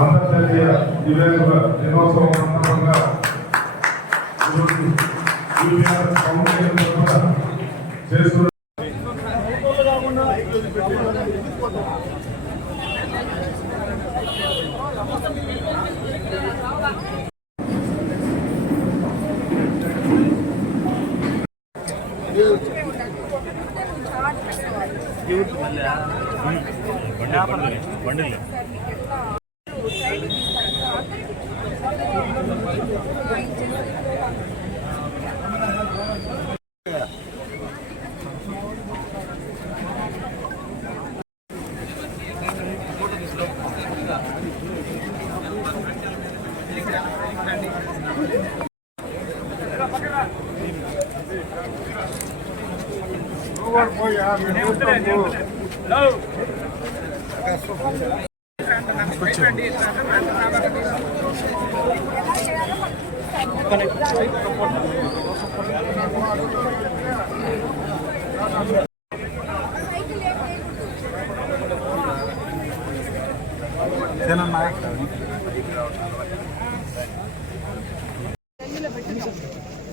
అంతర్జాతీయ దివ్యాంగుల దినోత్సవం సందర్భంగా చేస్తున్న బండి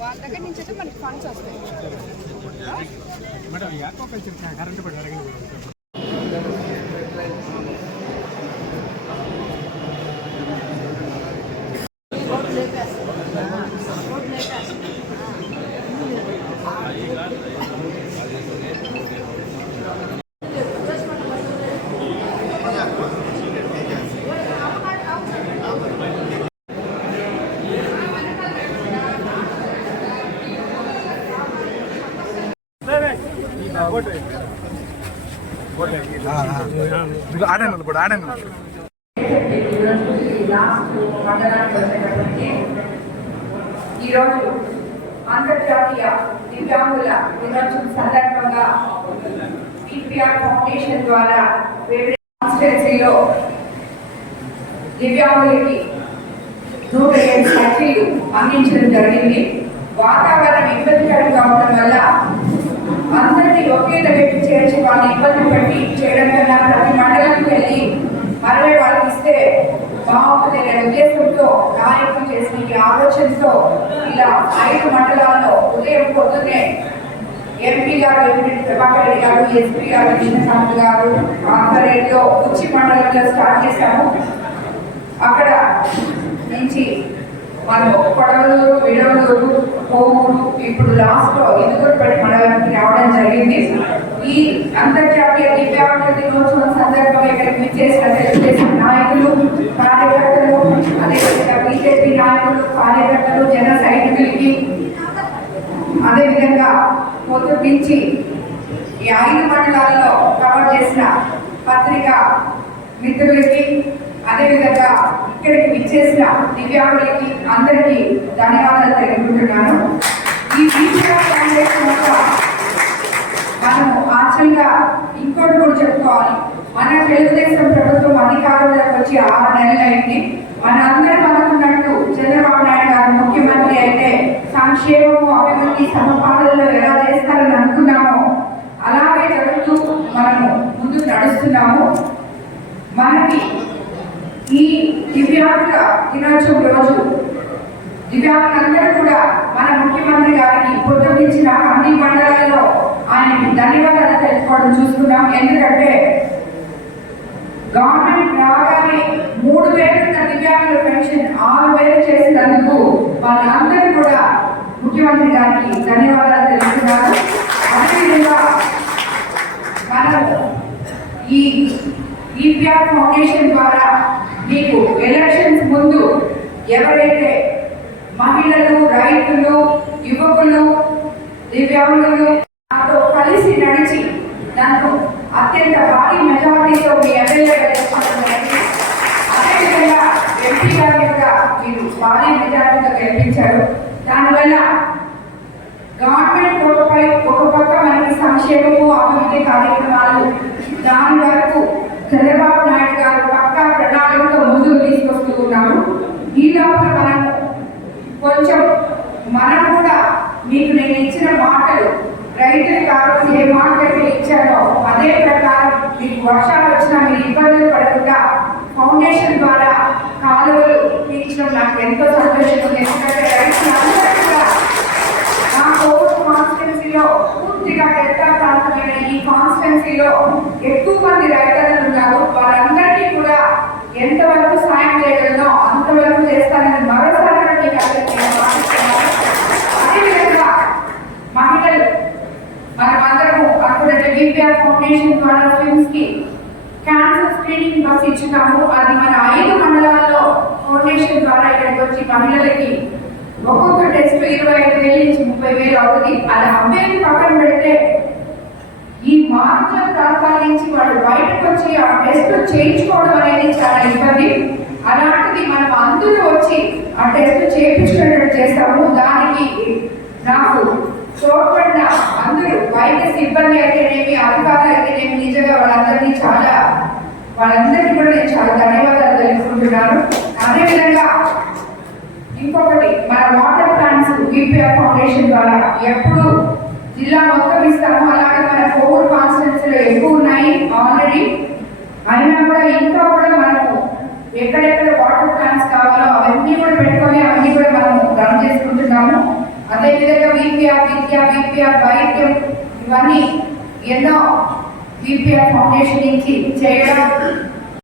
వాళ్ళ దగ్గర నుంచి అయితే మనకి ఫండ్స్ వస్తాయి మేడం యాక్వాకల్చర్ కరెంట్ పడి అడగండి ఈరోజు అంతర్జాతీయ దివ్యాంగుల దినోత్సవం సందర్భంగా పిపిఆర్ ఫౌండేషన్ ద్వారా కాన్స్టిట్యున్సీలో దివ్యాంగులకి 107 సైకిళ్లు అందించడం జరిగింది. వాతావరణం ఇబ్బందికరంగా ఉండడం వల్ల అందరినీ ఒకే దగ్గరికి చేర్చి వాళ్ళని ఇబ్బంది పెట్టి చేయడం కన్నా ప్రతి మండలానికి వెళ్ళి మరవై వాళ్ళకి ఇస్తే బాగుంటుంది అనే ఉద్దేశంతో నాయకులు చేసిన ఈ ఆలోచనతో ఇలా 5 మండలాల్లో ఉదయం పొద్దున్నే ఎంపీ గారు ఎంపీ ప్రభాకర్ రెడ్డి గారు, ఎస్పీ గారు, కృష్ణకాంత్ గారు ఆధ్వర్యంలో ఉచ్చి మండలంలో స్టార్ట్ చేశాము. అక్కడ నుంచి మనం కొడవలూరు, విడవలూరు, కోవూరు, ఇప్పుడు లాస్ట్ లో ఎదుగురుపేట మండలానికి రావడం జరిగింది. ఈ అంతర్జాతీయ దివ్యాంగుల దినోత్సవం సందర్భంగా ఇక్కడికి విచ్చేసిన తెలుగుదేశం నాయకులు, కార్యకర్తలు, అదేవిధంగా బీజేపీ నాయకులు, కార్యకర్తలు, జన సైనికులకి, అదేవిధంగా పొద్దున్న నుంచి ఈ 5 మండలాల్లో కవర్ చేసిన పత్రికా మిత్రులకి, అదేవిధంగా ఇక్కడికి విచ్చేసిన దివ్యాంగులకి అందరికీ ధన్యవాదాలు తెలుపుకుంటున్నాను. ఈ మనము యాక్చువల్గా ఇంకోటి కూడా చెప్పుకోవాలి. మన తెలుగుదేశం ప్రభుత్వం అధికారంలోకి వచ్చి 6 నెలలు అయింది. మనందరం అనుకున్నట్టు చంద్రబాబు నాయుడు గారు ముఖ్యమంత్రి అయితే సంక్షేమము, అభివృద్ధి సమపాలనలో ఎలా చేస్తారని అనుకున్నామో అలాగే జరుగుతూ మనము ముందుకు నడుస్తున్నాము. మనకి ఈ దివ్యాంగుల దినోత్సవం రోజు దివ్యాంగులందరూ కూడా మన ముఖ్యమంత్రి గారికి పొద్దున్నించిన అన్ని మండలాల్లో ఆయనకి ధన్యవాదాలు తెలుసుకోవడం చూస్తున్నాం. ఎందుకంటే గవర్నమెంట్ రాగానే 3,000 ఉన్న దివ్యాంగుల పెన్షన్ 6,000 చేసినందుకు వాళ్ళందరూ కూడా ముఖ్యమంత్రి గారికి ధన్యవాదాలు తెలుస్తున్నారు. అదేవిధంగా మనము ఈ పిపిఆర్ ఫౌండేషన్ ద్వారా మీకు ఎలక్షన్స్ ముందు ఎవరైతే మహిళలు, రైతులు, యువకులు, దివ్యాంగులు నాతో కలిసి నడిచి నన్ను అత్యంత భారీ మెజారిటీతో మీ ఎమ్మెల్యేగా చేసుకోవడం, అదేవిధంగా ఎంపీ గారిని కూడా మీరు భారీ మెజారిటీతో గెలిపించారు. దానివల్ల గవర్నమెంట్ ఒక పక్క మనకి సంక్షేమము, అభివృద్ధి కార్యక్రమాలు, దాని వరకు చంద్రబాబు నాయుడు గారు పక్కా ప్రణాళికతో ముందుకు తీసుకొస్తూ ఉన్నారు. ఈ లోపల మనం కూడా మీకు నేను ఇచ్చిన మాటలు రైతులకు ఆ రోజు ఏ మాటలు ఇచ్చారో అదే ప్రకారం మీకు వర్షాలు వచ్చినా మీరు ఇబ్బందులు పడకుండా ఫౌండేషన్ ద్వారా కాలువలు తీర్చడం నాకు ఎంతో సంతోషంగా ఉంది. ఎందుకంటే రైతులందరూ కూడా నా కోవిడ్ కాన్స్టిట్యున్సీలో పూర్తిగా డెల్టా ప్రాంతమైన ఈ కాన్స్టిట్యున్సీలో ఎక్కువ మంది రైతులు ఉన్నారు. వాళ్ళందరికీ కూడా ఎంతవరకు సాయం చేయగలనో అంతవరకు చేస్తానని మరోసారి మీకు అందరికీ నేను మాటిస్తున్నాను. అదేవిధంగా మహిళలు మనమందరము అనుకున్నట్టు విపిఆర్ ఫౌండేషన్ ద్వారా స్విమ్స్ కి క్యాన్సర్ స్క్రీనింగ్ బస్ ఇచ్చినాము. అది మన 5 మండలాల్లో ఫౌండేషన్ ద్వారా ఇక్కడికి వచ్చి మహిళలకి ఒక్కొక్క టెస్ట్ 25,000 నుంచి 30,000 అవుతుంది. అది అమ్మేది పక్కన పెడితే ఈ మార్పుల ప్రాంతాల నుంచి వాళ్ళు బయటకు వచ్చి ఆ టెస్ట్ చేయించుకోవడం అనేది చాలా ఇబ్బంది. అలాంటిది మనం అందరూ వచ్చి ఆ టెస్ట్ చేయించుకున్నట్టు చేస్తాము. దానికి నాకు తోడ్పడిన అందరూ వైద్య సిబ్బంది అయితేనేమి, అధికారులు అయితేనేమి, నిజంగా వాళ్ళందరికీ వాళ్ళందరికీ కూడా నేను చాలా ధన్యవాదాలు తెలుసుకుంటున్నాను. అదేవిధంగా ఇంకొకటి, మన వాటర్ ప్లాంట్స్ విపిఆర్ ఫౌండేషన్ ద్వారా ఎప్పుడు జిల్లా మొత్తం ఇస్తాము. అలాగే మన కోవిడ్ కాన్స్టిట్యున్సీలో ఎక్కువ ఉన్నాయి ఆల్రెడీ. అయినా కూడా ఇంకా కూడా మనము ఎక్కడెక్కడ వాటర్ ప్లాంట్స్ కావాలో అవన్నీ కూడా పెట్టుకొని అవన్నీ కూడా మనము రన్ చేసుకుంటున్నాము. అదేవిధంగా విపిఆర్ విద్య, విపిఆర్ వైద్యం ఇవన్నీ ఎన్నో విపిఆర్ ఫౌండేషన్ నుంచి చేయడం